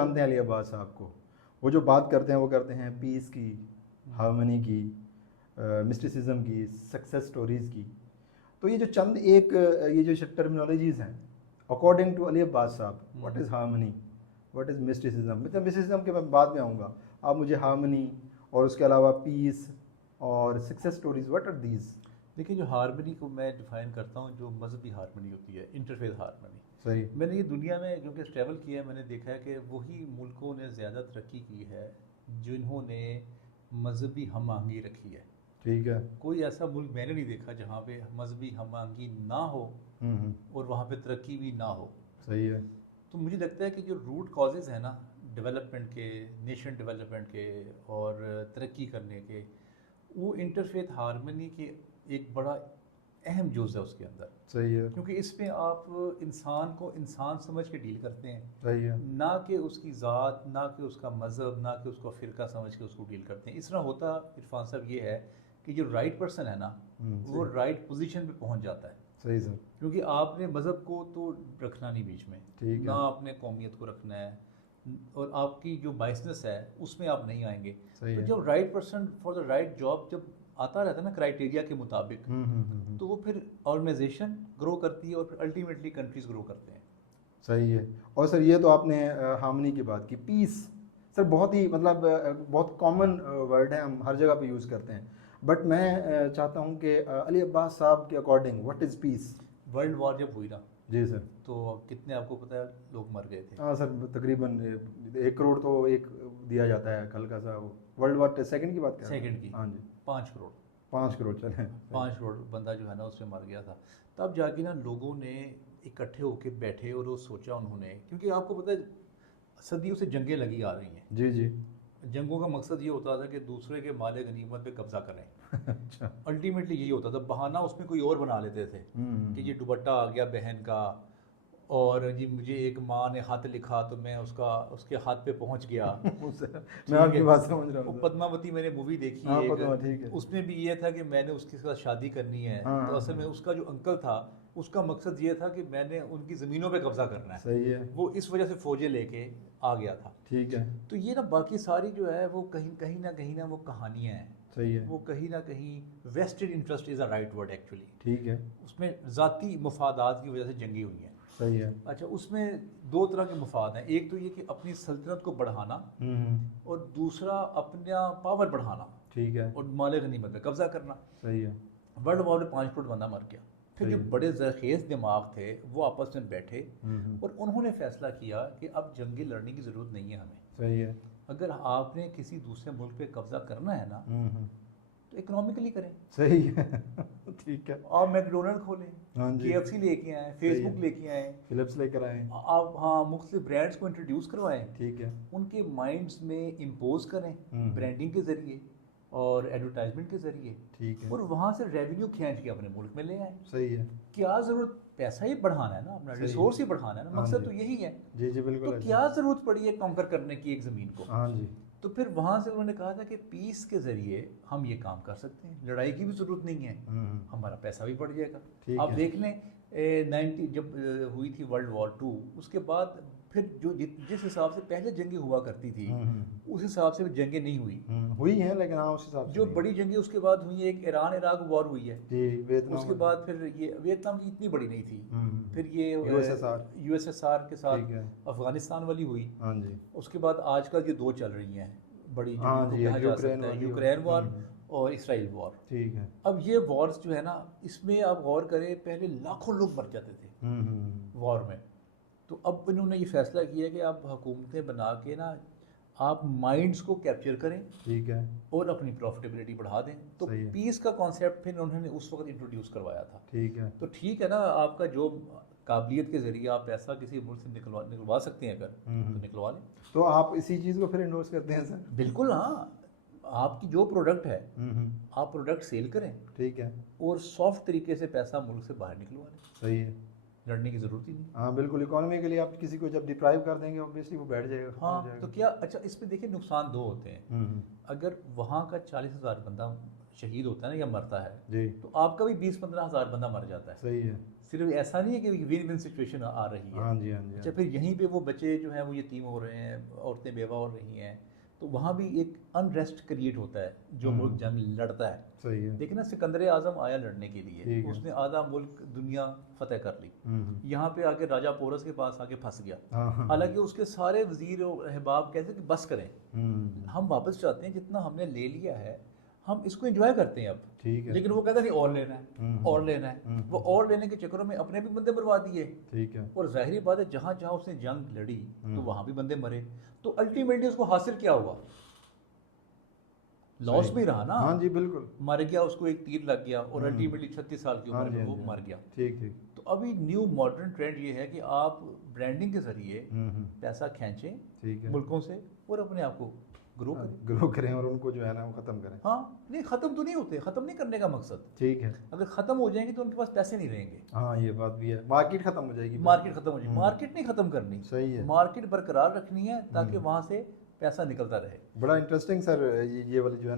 जानते हैं अली अब्बास साहब को, वो जो बात करते हैं वो करते हैं पीस की, हार्मनी की, मिस्टिसिज्म की, सक्सेस स्टोरीज़ की। तो ये जो चंद एक ये जो टर्मिनोलॉजीज़ हैं, अकॉर्डिंग टू अली अब्बास साहब, what is harmony, what is mysticism, मतलब मिस्टिसिज्म के मैं बाद में आऊँगा, आप मुझे हार्मनी और उसके अलावा पीस और success stories, what are these? देखिए, जो हार्मनी को मैं डिफ़ाइन करता हूँ, जो मजहबी हार्मनी होती है, इंटरफेथ हार्मनी। सही। मैंने ये दुनिया में क्योंकि ट्रैवल किया है, मैंने देखा है कि वही मुल्कों ने ज़्यादा तरक्की की है जिन्होंने मजहबी हम आहंगी रखी है। ठीक है। कोई ऐसा मुल्क मैंने नहीं देखा जहाँ पे मजहबी हम आहंगी ना हो हम्म। और वहाँ पे तरक्की भी ना हो। सही है। तो मुझे लगता है कि जो रूट कॉजेज़ हैं ना डेवलपमेंट के, नेशन डेवलपमेंट के और तरक्की करने के, वो इंटरफेथ हार्मनी के एक बड़ा अहम जुज़ है उसके अंदर। सही है। क्योंकि इसमें आप इंसान को इंसान समझ के डील करते हैं, सही है। ना कि उसकी ज़ात, ना कि उसका मज़हब, ना कि उसका फ़िरका समझ के उसको डील करते हैं। इस तरह होता इरफान साहब ये है कि जो राइट पर्सन है ना, वो सही। राइट पोजीशन पे पहुंच जाता है। सही सर। क्योंकि आपने मज़हब को तो रखना नहीं बीच में, ठीक ना है। आपने कौमियत को रखना है, और आपकी जो बाइसनेस है उसमें आप नहीं आएंगे। सही तो है। जब right person for the right job जब आता रहता है ना क्राइटेरिया के मुताबिक, तो वो फिर ऑर्गेनाइजेशन ग्रो करती है और फिर अल्टीमेटली कंट्रीज ग्रो करते हैं। सही है। और सर ये तो आपने हार्मनी की बात की। पीस सर बहुत ही मतलब बहुत कॉमन वर्ड है, हम हर जगह पे यूज़ करते हैं, बट मैं चाहता हूँ कि अली अब्बास साहब के according what is piece? World war जब हुई ना, जी सर। तो कितने आपको पता है लोग मर गए थे? हाँ सर, तकरीबन 1 करोड़ तो एक दिया जाता है हल्का सा, वो वर्ल्ड वॉर सेकंड की बात कर रहे हैं? सेकंड की हाँ जी। 5 करोड़, 5 करोड़ चले। 5 करोड़ बंदा जो है ना उसमें मर गया था। तब जाके ना लोगों ने इकट्ठे होके बैठे और वो सोचा उन्होंने, क्योंकि आपको पता है सदियों से जंगें लगी आ रही हैं। जी जी। जंगों का मकसद ये होता था कि दूसरे के माले गनीमत पे कब्जा करें। अच्छा। अल्टीमेटली यही होता था, बहाना उसमें कोई और बना लेते थे कि ये दुपट्टा आ गया बहन का, और जी मुझे एक माँ ने हाथ लिखा तो मैं उसका उसके हाथ पे पहुंच गया। मैं ठीक आपकी है। बात समझ रहा वो हूँ सर। पद्मावती मैंने मूवी देखी हाँ एक, पता, ठीक है। उसमें भी ये था कि मैंने उसके साथ शादी करनी है। हाँ तो हाँ असल में हाँ। उसका जो अंकल था उसका मकसद ये था कि मैंने उनकी ज़मीनों पे कब्जा करना है। सही है। वो इस वजह से फौजें लेके आ गया था। ठीक है। तो ये ना बाकी सारी जो है वो कहीं कहीं ना वो कहानियाँ हैं। सही है। वो कहीं ना कहीं vested interest is a right word actually. ठीक है। उसमें ज़ाती मफादात की वजह से जंगी हुई हैं। सही है। अच्छा, उसमें दो तरह के मफाद हैं। एक तो ये कि अपनी सल्तनत को बढ़ाना, और दूसरा अपना पावर बढ़ाना ठीक है। और माले गनीमत पे कब्जा करना। सही है। वर्ल्ड वॉर में 5 करोड़ बंदा मर गया। फिर सही जो है। बड़े जरखेज़ दिमाग थे वो आपस में बैठे हम्म। और उन्होंने फैसला किया कि अब जंगी लड़ने की ज़रूरत नहीं है हमें। सही है। अगर आपने किसी दूसरे मुल्क पे कब्जा करना है ना, तो इकोनॉमिकली करें। सही है। ठीक है। आप मैकडोनल्ड खोलें, हाँ जी। KFC लेके आएँ, सही फेसबुक है। लेके आएँ, फिलिप्स लेकर आए। आप हाँ मुख्तलिफ ब्रांड्स को इंट्रोड्यूस करवाएं, ठीक है। उनके माइंड्स में इम्पोज करें हम्म। ब्रांडिंग के ज़रिए और एडवर्टाइजमेंट के ज़रिए, ठीक है। और वहाँ से रेवेन्यू खींच के अपने मुल्क में ले आए। सही है। क्या ज़रूरत, पैसा ही बढ़ाना है ना, अपना सही है। रिसोर्स ही बढ़ाना है ना, हाँ मकसद जी। तो यही है। जी जी बिल्कुल तो ऐसे। क्या ज़रूरत पड़ी है कॉन्कर करने की एक ज़मीन को? हाँ जी। तो फिर वहाँ से उन्होंने कहा था कि पीस के ज़रिए हम ये काम कर सकते हैं, लड़ाई की भी ज़रूरत नहीं है, हमारा पैसा भी बढ़ जाएगा। ठीक आप है। देख लें 90 जब हुई थी वर्ल्ड वॉर 2, उसके बाद फिर जो जिस हिसाब से पहले जंगें हुआ करती थी उस हिसाब से जंगें नहीं हुई। हुई हैं लेकिन हाँ उस हिसाब से जो नहीं। बड़ी जंगें उसके बाद हुई, एक ईरान इराक वॉर हुई है, जी वियतनाम उसके बाद फिर ये वियतनाम की इतनी बड़ी नहीं थी, फिर ये यूएसएसआर। यूएसएसआर के साथ ठीक है। अफगानिस्तान वाली हुई। हाँ जी। उसके बाद आजकल ये दो चल रही हैं बड़ी, जो हाँ जिनको जी, कहा जा यूक्रेन सकता है वाली यूक्रेन वॉर और इसराइल वॉर। ठीक है। अब ये वॉर्स जो है ना, इसमें आप गौर करें पहले लाखों लोग मर जाते थे वॉर में। तो अब इन्होंने ये फैसला किया कि आप हुकूमतें बना के ना आप माइंड्स को कैप्चर करें ठीक है। और अपनी प्रॉफिटेबिलिटी बढ़ा दें। तो सही है। पीस का कॉन्सेप्ट फिर उन्होंने उस वक्त इंट्रोड्यूस करवाया था। ठीक है। तो ठीक है ना, आपका जो काबिलियत के ज़रिए आप पैसा किसी मुल्क से निकलवा सकते हैं अगर, तो निकलवा लें। तो आप इसी चीज़ को फिर इंडोर्स करते हैं सर? बिल्कुल हाँ, आपकी जो प्रोडक्ट है आप प्रोडक्ट सेल करें ठीक है। और सॉफ्ट तरीके से पैसा मुल्क से बाहर निकलवा लें, सही है। लड़ने की ज़रूरत ही नहीं। हाँ बिल्कुल, इकोनॉमी के लिए आप किसी को जब डिप्राइव कर देंगे ऑब्वियसली वो बैठ जाएगा, खत्म हो हाँ जाएगा। तो क्या, अच्छा इसमें देखिए नुकसान दो होते हैं। अगर वहाँ का 40,000 बंदा शहीद होता है ना या मरता है, जी। तो आपका भी 20-15 हज़ार बंदा मर जाता है। सही है। सिर्फ ऐसा नहीं है कि विन विन सिचुएशन आ रही है। हाँ जी, हाँ जी, अच्छा, फिर यहीं पे वो बच्चे जो हैं वो यतीम हो रहे हैं, औरतें बेवा हो रही हैं, तो वहाँ भी एक अनरेस्ट क्रिएट होता है जो मुल्क जंग लड़ता है। सही है। देखिए ना, सिकंदर आज़म आया लड़ने के लिए, ठीक है। उसने आधा मुल्क दुनिया फतेह कर ली, हम्म। यहाँ पे आके राजा पोरस के पास आके फंस गया। हाँ हाँ। हालांकि उसके सारे वजीर और अहबाब कहते कि बस करें, हम वापस चाहते हैं, जितना हमने ले लिया है हम इसको एंजॉय करते हैं अब। ठीक है। लेकिन वो कहता नहीं, और लेना है, और लेना है। वो और लेने के चक्करों में अपने भी बंदे बर्बाद दिए। ठीक है। और जाहिर बात है, जहाँ जहाँ उसने जंग लड़ी तो वहाँ भी बंदे मरे, तो अल्टीमेटली उसको हासिल क्या हुआ? लॉस सही। भी रहा ना। हाँ जी, बिल्कुल। मर गया, उसको एक तीर लग गया और अल्टीमेटली 36 साल की हाँ उम्र जी, में हाँ वो जी, मर गया। ठीक ठीक। तो अभी न्यू मॉडर्न ट्रेंड ये है कि आप ब्रांडिंग के जरिए पैसा खींचें ठीक है। मुल्कों से और अपने आप को ग्रो करें। ग्रो करें और उनको जो है ना वो ख़त्म करें। हाँ, नहीं ख़त्म तो नहीं होते, ख़त्म नहीं करने का मकसद। ठीक है। अगर ख़त्म हो जाएंगे तो उनके पास पैसे नहीं रहेंगे, हाँ, ये बात भी है, मार्केट ख़त्म हो जाएगी। मार्केट ख़त्म हो जाएगी। मार्केट नहीं ख़त्म करनी, सही है। मार्केट बरकरार रखनी है ताकि वहाँ से पैसा निकलता रहे। बड़ा इंटरेस्टिंग सर, ये वाली जो है